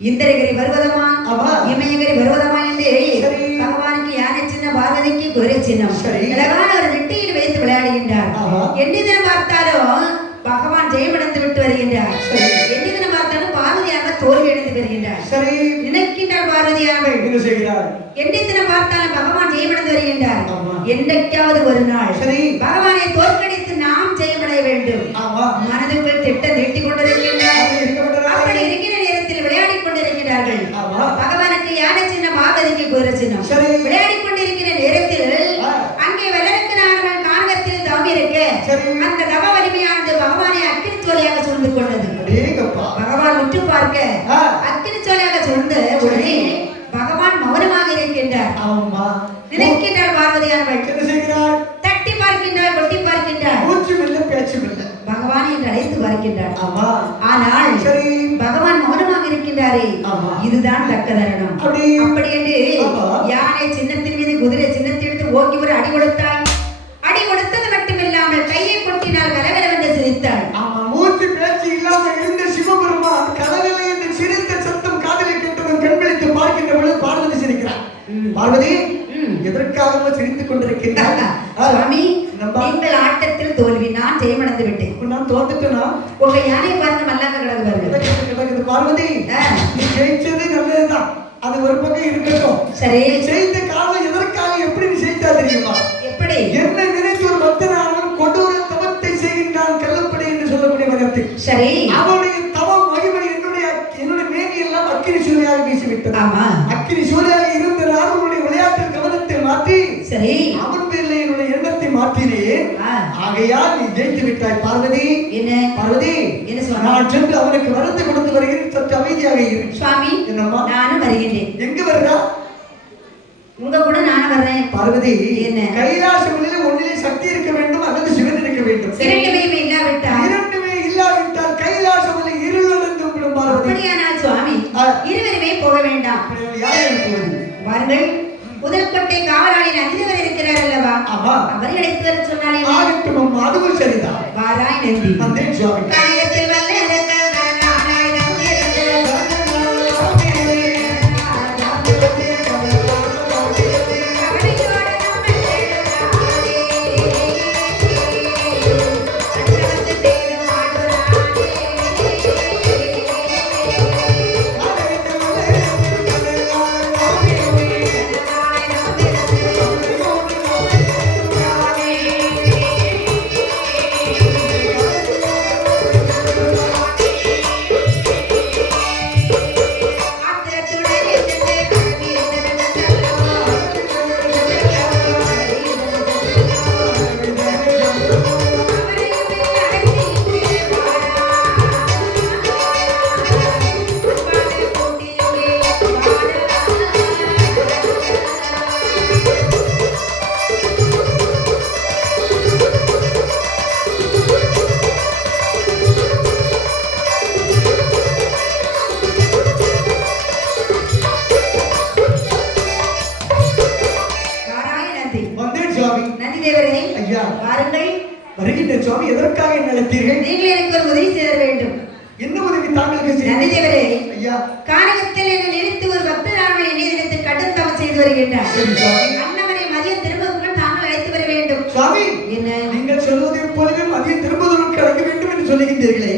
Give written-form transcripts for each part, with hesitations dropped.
இந்திரகிரி பர்வதமா இமயகிரி பர்வதமா என்று பகவானுக்கு யானை சின்னம் பார்வதிக்கு குதிரை சின்னம் அழகான ஒரு நெட்டியில் வைத்து விளையாடுகின்றார். எண்ணி தினம் பார்த்தாலும் பகவான் ஜெயமடைந்து விட்டு வருகின்றார். எண்ணி தினம் பார்த்தாலும் பார்வதியாக தோல்வி அடைந்து வருகின்றார். நினைக்கின்றார் பார்வதியார்கள் எண்ணி தினம் பார்த்தாலும் பகவான் ஜெயமடைந்து வருகின்றார். என்றைக்காவது ஒரு நாள் பகவானை தோற்கடித்து நாம் ஜெயமடைய வேண்டும் மனதுக்குள் திட்டம் நீட்டிக் கொண்டிருக்கின்றார். அப்படி இருக்கிற நேரத்தில் விளையாடி கொண்டிருக்கிறார்கள். பகவானுக்கு யானை சின்னம் பார்வதிக்கு குதிரை சின்னம் விளையாடி கொண்டிருக்கிற நேரத்தில் அங்கே வளர்க்கிறார்கள் கானகத்தில் தவம் இருக்க அந்த தவ வலிமையானது பகவானை அக்கினி சோலையாக சூழ்ந்து கொண்டது. பகவான் உற்று பார்க்க அக்கினி சோலையாக சூழ்ந்து உடனே பகவான் மௌனமாக இருக்கின்றார். நினைக்கின்றார் பார்வதியார்கள் தட்டி பார்க்கின்றார் கொட்டி பார்க்கின்றார் பகவானை என்று அழைத்து பார்க்கின்றார். ஆனால் பகவான் மௌனமாக இருக்கின்றாரே இதுதான் தக்க தருணம். அப்படி என்று யானை சின்னத்தின் மீது குதிரை சின்னத்தை எடுத்து ஓக்கி ஒரு அடி கொடுத்தாள். அடி கொடுத்தது மட்டுமில்லாமல் கையை கொட்டினால் கலகலவென்று சிரித்தாள். மூச்சு பேச்சு இல்லாமல் இருந்த சிவபெருமான் கலகல என்று சிரித்த சத்தம் காதலை கேட்டவன் கண்பிடித்து பார்க்கின்ற பொழுது பார்வதி சிரிக்கிறார். பார்வதி எதற்காக சிரித்துக் கொண்டிருக்கின்றார்? சுவாமி நீங்கள் ஆட்டத்தில் தோல்வி நான் ஜெயமடைந்து விட்டேன். நான் தோத்துட்டேனா? உங்க யானை பார்த்து மல்லாக்க கிடக்கு பார்வதி நீ ஜெயிச்சது நல்லதுதான். அது ஒரு பக்கம் இருக்கட்டும். சரி செய்த காலம் எதற்காக எப்படி நீ செய்தா தெரியுமா? எப்படி? என்ன நினைத்து ஒரு பக்தனானவன் கொடூர தவத்தை செய்கின்றான் கள்ளப்படி என்று சொல்லக்கூடிய வகத்தில். சரி அவனுடைய தவம் மகிமை என்னுடைய மேனி எல்லாம் அக்கினி சூரியாக வீசிவிட்டது. அக்கினி சூரியாக இருந்த நான் உன்னுடைய விளையாட்டில் கவனத்தை மாற்றி சரி அவன் பேரில் என்னுடைய எண்ணத்தை மாற்றினேன். ஆகையால் நீ ஜெயித்து விட்டாய். பார்வதி என்ன பார்வதி என்ன சுவாமி? நான் சென்று அவனுக்கு வரத்தை கொடுத்து வருகிறேன். சற்று அமைதியாக இரு சுவாமி. என்னம்மா? நானும் வருகிறேன். எங்க வர்றா? உங்க கூட நானும் வர்றேன். பார்வதி என்ன கைலாசங்களிலே ஒன்றிலே சக்தி இருக்க வேண்டும் அல்லது சிவன் இருக்க வேண்டும். இரண்டுமே இல்லாவிட்டால் கைலாசங்களில் இருள் அடைந்து விடும். பார்வதி அப்படியானால் சுவாமி இருவருமே போக வேண்டாம். வாருங்கள். முதற்கொட்டை காவலாளின் அதிதவர் இருக்கிறார் அல்லவா? அவரை அழைத்து வர சொன்னாலே ஆகட்டும். அதுவும் சரிதான். வாராய் நந்தி. வந்தேன் சுவாமி. காயத்தில் வல்ல வருகின்ற சுவாமி எதற்காக என்ன அழைத்தீர்கள்? நீங்கள் எனக்கு ஒரு உதவி செய்ய வேண்டும். என்ன உதவி தாங்களுக்கு செய்ய? நந்தி தேவரே ஐயா கானகத்தில் என்னை நினைத்து ஒரு பக்தராமனை நீதினத்தை கடும் தவம் செய்து வருகின்றார். அண்ணவனை மதியம் திரும்புவதற்குள் தாங்கள் அழைத்து வர வேண்டும். சுவாமி என்ன நீங்கள் சொல்வதை போலவே மதியம் திரும்புவதற்கு அழைக்க வேண்டும் என்று சொல்லுகின்றீர்களே.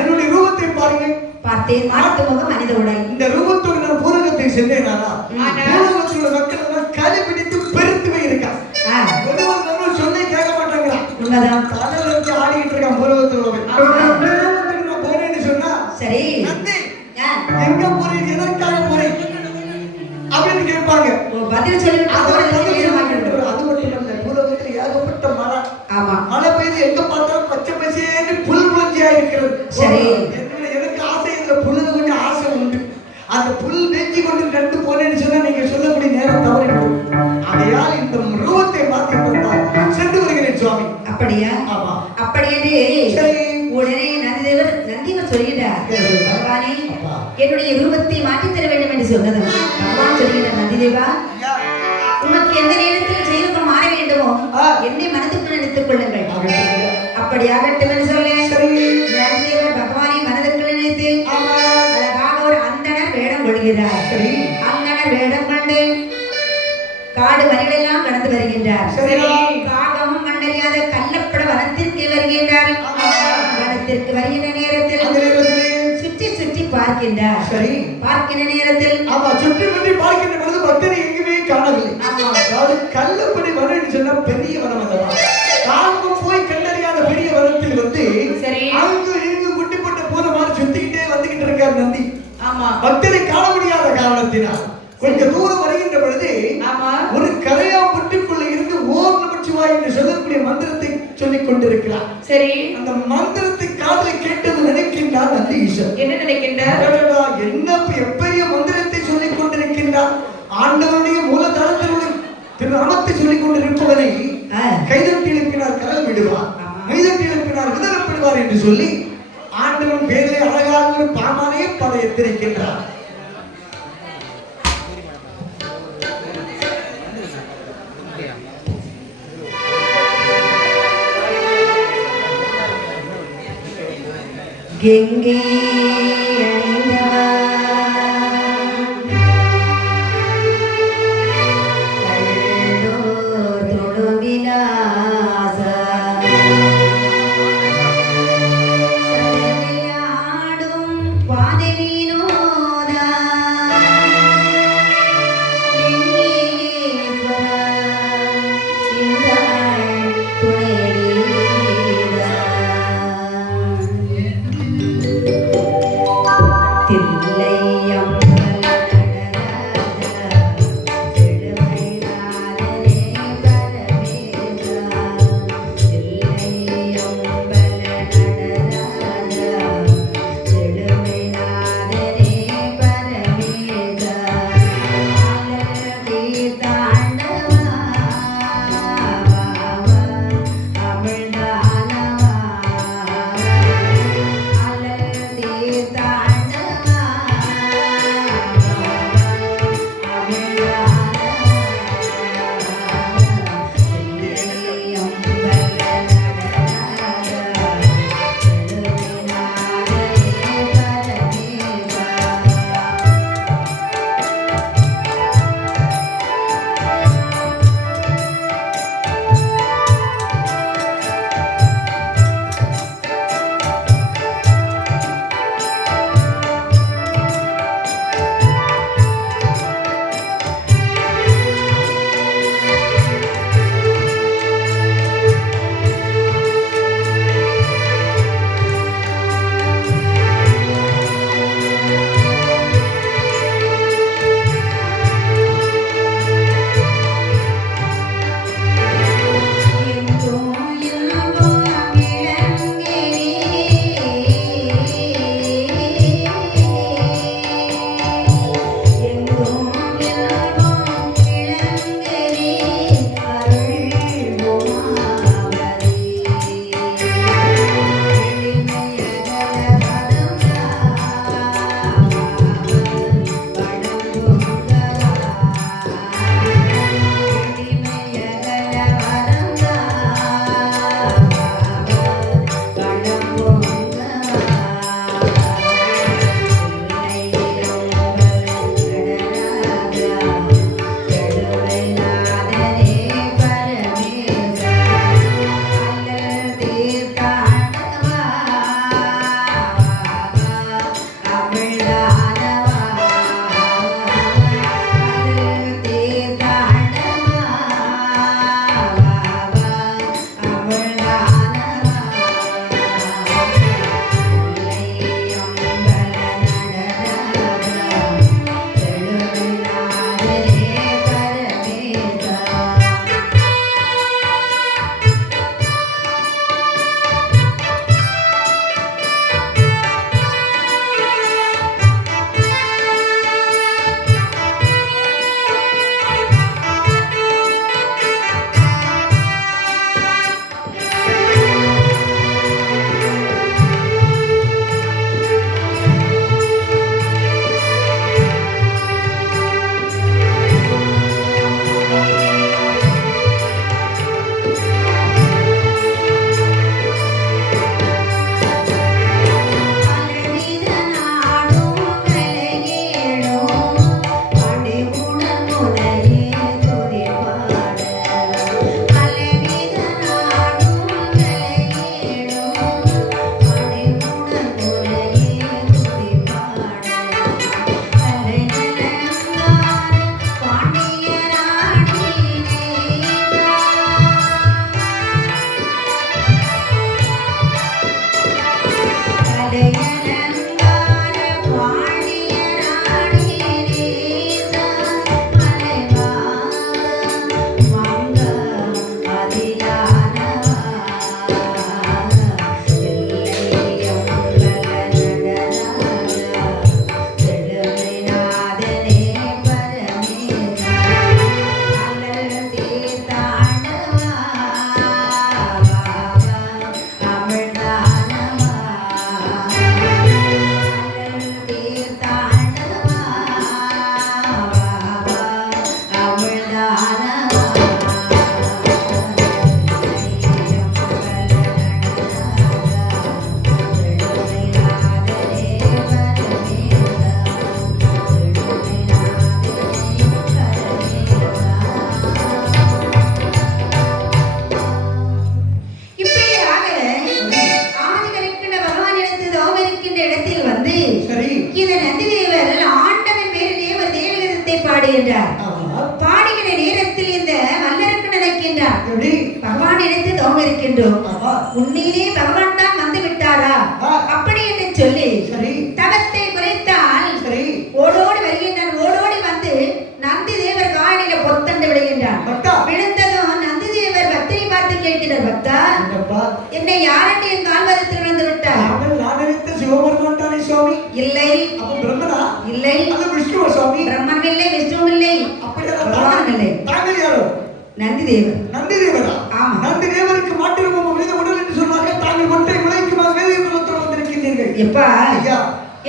என்னுடைய ரூபத்தை பாருங்கள். பார்த்தேன். மாட்டு முகம் மனித உடல். இந்த ரூபத்தோடு நான் பூரகத்தை சென்றேனானா? பூரகத்தில் உள்ள மக்கள் எல்லாம் களி பிடித்து பெருத்துவே இருக்கா. ஒருவர் நம்ம சொல்லை கேட்க மாட்டாங்களா? உண்மைதான். காலையில வச்சு ஆடிக்கிட்டு இருக்கான் பூரகத்தில். நான் போறேன்னு சொன்னா சரி நந்தி எங்க போறேன் எதற்காக போறேன் அப்படின்னு கேட்பாங்க. பதில் சொல்லி அது மட்டுமல்ல பூலோகத்தில் ஏகப்பட்ட மழை. மழை பெய்து எங்க பார்த்தாலும் பச்சை பசேன்னு புல் பூஞ்சியா இருக்கிறது. சரி எனக்கு ஆசை இதுல புல்லுல கொஞ்சம் ஆசை உண்டு. அந்த புல் வேஞ்சி கொண்டு கண்டு போனேன்னு சொன்னா நீங்க சொல்லக்கூடிய நேரம் தவறு. அதையால் இந்த ரூபத்தை பார்த்து சென்று வருகிறேன் சுவாமி. அப்படியா? ஆமா. அப்படியே உடனே நந்திவர் சொல்கிறார், பகவானே என்னுடைய ரூபத்தை மாற்றித் தர வேண்டும் என்று சொன்னது. பகவான் சொல்கிறார், நந்திதேவா உனக்கு எந்த நேரத்தில் செய்வகம் மாற வேண்டுமோ என்னை மனதுக்குள் நினைத்துக் கொள்ளுங்கள். அப்படியாகட்டும் என்று சொல்ல நந்திதேவர் பகவானை மனதுக்குள் நினைத்து அழகாக ஒரு அந்தனர் வருகிறார். சரி. அங்கனர் வேடம் கொண்டு காடு வரிகளெல்லாம் கடந்து வருகின்றார். சரி. காகமும் கண்டறியாத கள்ளப்பட வனத்திற்கு வருகின்றார். வனத்திற்கு வருகின்ற நேரத்தில் அந்த நேரத்திலே சுற்றி சுற்றி பார்க்கின்றார். சரி. பார்க்கின்ற நேரத்தில் சுற்றி சுற்றி பார்க்கின்ற பொழுது பக்தரை எங்குமே காணவில்லை. அதாவது கள்ளப்படி வனம் சொன்னா பெரிய வனம் அல்லவா? தாங்கும் போய் கண்டறியாத பெரிய வனத்தில் வந்து அங்கு இங்கு குட்டி போட்ட போன மாதிரி சுத்திக்கிட்டே வந்துகிட்டு இருக்கார் நந்தி. பக்தரை காண முடியாத காரணத்தினால் கொஞ்சம் தூரம் வருகின்ற பொழுது ஒரு கரையா முட்டுக்குள்ள இருந்து ஓம் நமச்சிவாய் என்று சொல்லக்கூடிய மந்திரத்தை சொல்லிக் கொண்டிருக்கிறார். சரி. அந்த மந்திரத்தை காதலை கேட்டது நினைக்கின்றார் நந்தி ஈஸ்வரன். என்ன நினைக்கின்றார்? என்ன எப்பெரிய மந்திரத்தை சொல்லிக் கொண்டிருக்கின்றார். ஆண்டவருடைய மூலதனத்தினுடைய திருநாமத்தை சொல்லிக் கொண்டிருப்பவனை கைதட்டி எழுப்பினார் கடல் விடுவார், கைதட்டி எழுப்பினார் விதரப்படுவார் என்று சொல்லி ஆண்டவன் பேரிலே அழகாக ஒரு பாமானே பல எத்திருக்கின்றார். கெங்கே நந்திதேவர் ஆண்டவன் பேரிலே ஒரு தேவகீதத்தை பாடுகின்றார். ஆமா. பாடுகிற நேரத்தில் இந்த மல்லருக்கு நினைக்கின்றார், எப்படி? பகவான் நினைத்து தவம் இருக்கின்றோம், ஆமா. உண்மையிலே பகவான் தான் வந்து விட்டாரா அப்படி என்று சொல்லி சரி. தவத்தை குறைத்தால் சரி. ஓடோடி வருகின்றார். ஓடோடி வந்து நந்தி தேவர் காலடியில பொத்தண்டு விழுகின்றார். பக்தா. விழுந்ததும் நந்தி தேவர் பக்தரை பார்த்து கேட்கிறார், பக்தா என்னப்பா? என்னை யாரண்டு என் கால்வதத்தில் விழுந்து விட்டார்? அவன் நான் நினைத்த சிவபெருமான் தானே சுவாமி? இல்லை. அப்ப பிரம்மனா? இல்லை. அது விஷ்ணுவா சுவாமி? பிரம்மன் இல்லை, விஷ்ணு இல்லை, பகவான் இல்லை. தாங்கள் யாரோ? நந்தி தேவர். நந்தி தேவரா? ஆமா. நந்தி தேவருக்கு மாட்டு ரூபம் மனித உடல் என்று சொன்னார்கள். தாங்கள் ஒற்றை விளைக்குமாக வேதியத்தில் வந்திருக்கின்றீர்கள். எப்பா ஐயா,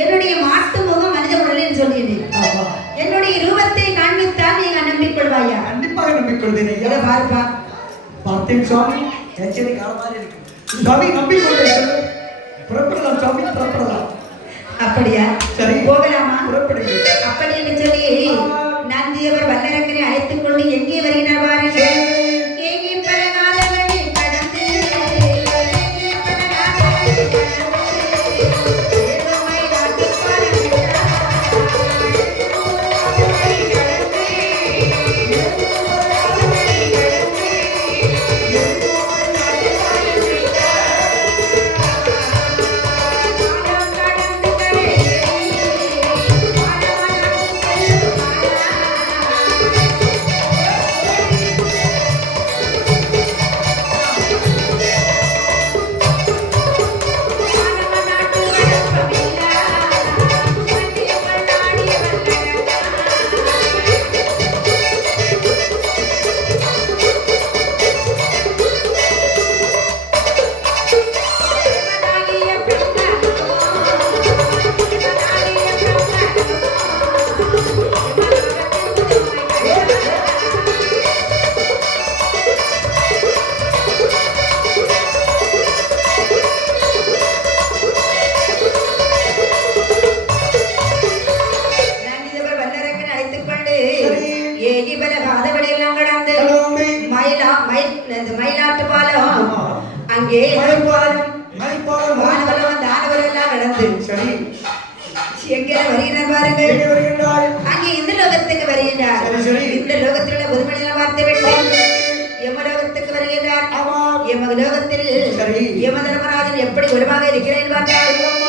என்னுடைய மாட்டு முகம் மனித உடல் சொல்லினேன். ஆமா. என்னுடைய ரூபத்தை காண்பித்தால் நீங்க நம்பிக்கொள்வாயா? கண்டிப்பாக நம்பிக்கொள்வேன் ஐயா. இதை பாருப்பா. பார்த்தேன் சுவாமி. எச்சரி கால மாதிரி இருக்கு. சுவாமி நம்பிக்கொள்வேன். புறப்படலாம் சுவாமி, புறப்படலாம். அப்படியா? சரி. போகலாமா? புறப்படுகிறேன். அப்படி என்று சொல்லி நந்தியவர் வல்லரக்கரை அழைத்துக் கொண்டு எங்கே வருகிறார் பாருங்கள். ஏகி பரநாதவழி கடந்து, ஏகி பரநாதவழி கடந்து, ஏழுமை நாட்டுப் பலம் விட்டார். ஏழுமை கடந்து, ஏழுமை கடந்து, ஏழுமை நாட்டுப் பலம் விட்டார். காலம் கடந்து கரையேறி, வானவனம் செல்லுமாறா. வானவநாட்டு வளர்ப்பமில்லா, வண்டியவள் நாடிய வல்லரக்கா. தேவனாகிய பிரம்மனோ, தேவனாகிய பிரம்மனோ, தேவலோகத்தில் புதுமை நந்திதேவர் வல்லரக்கனை அழைத்துக் கொண்டு சரி. ஏகி பல காதவழியெல்லாம் கடந்து கடவுளே. மயிலாட்டு பாலம் ஆமா. அங்கே மலைப்பாலம், மலைப்பாலம். வானவலம் தானவரம் எல்லாம் கடந்து சரி. எங்கே வருகிறார் பாருங்கள். எங்கே வருகின்றாய்? அங்கே இந்த லோகத்துக்கு வருகின்றார். சரி, சரி. இந்த லோகத்தில் உள்ள புதுமணிகளை பார்த்து விட்டு யமலோகத்துக்கு வருகின்றார். ஆமா. யமலோகத்தில் சரி. யம தர்மராஜன் எப்படி உருவாக இருக்கிறேன் பார்த்தால்